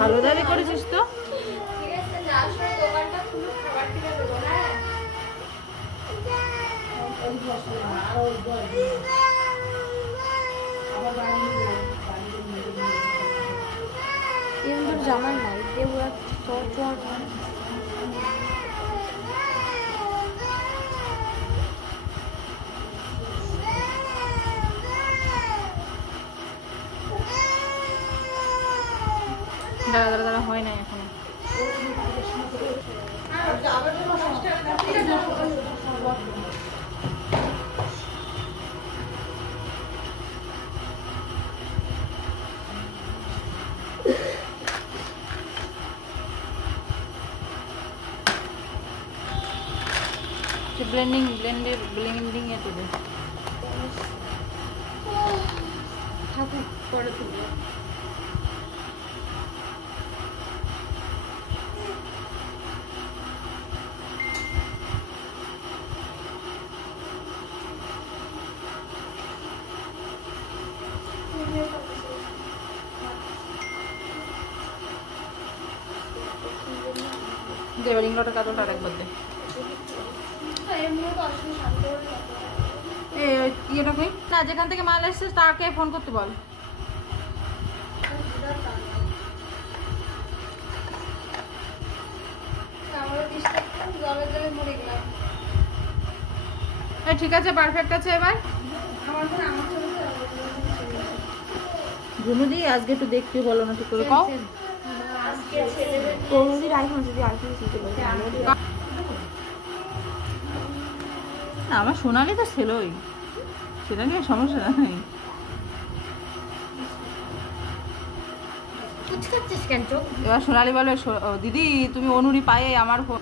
ভালো দাবি করেছিস তো। জামাই নাই দেবরা দাঁড়া দাঁড়া দাঁড়া হয় না এখনো। ব্লেন্ডিং এ তোদের ঠাকুর পরে তুলবো। এবার ইংলোটা কাজলটা একবার দে। ইয়েটা কই না, যেখান থেকে মাল এসছিস তাকে ফোন করতে বল। ঠিক আছে, পারফেক্ট আছে। এবার ঘুমু দিয়ে আজকে একটু দেখতে বলো না, ঠিক করে কও। আমার সোনালি তো ছেলেই, সেটা নিয়ে সমস্যা নাই। এবার সোনালি বলে, দিদি তুমি অনুরি পায়ে আমার বল।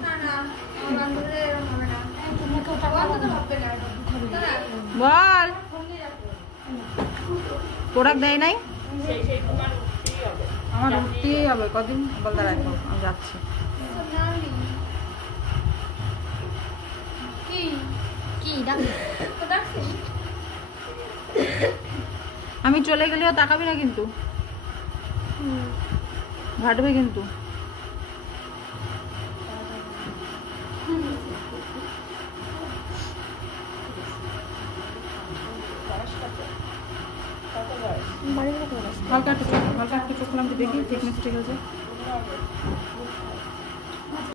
প্রোডাক্ট দেয় নাই, আমার উঠতেই হবে কদিন। বলতে রাখো, আমি যাচ্ছি। আমি চলে গেলেও তাকাবি না কিন্তু, ঘাটবে কিন্তু। হালকা একটু চোখ, হালকা একটু চোখ করলাম, দেখি ঠিক আছে।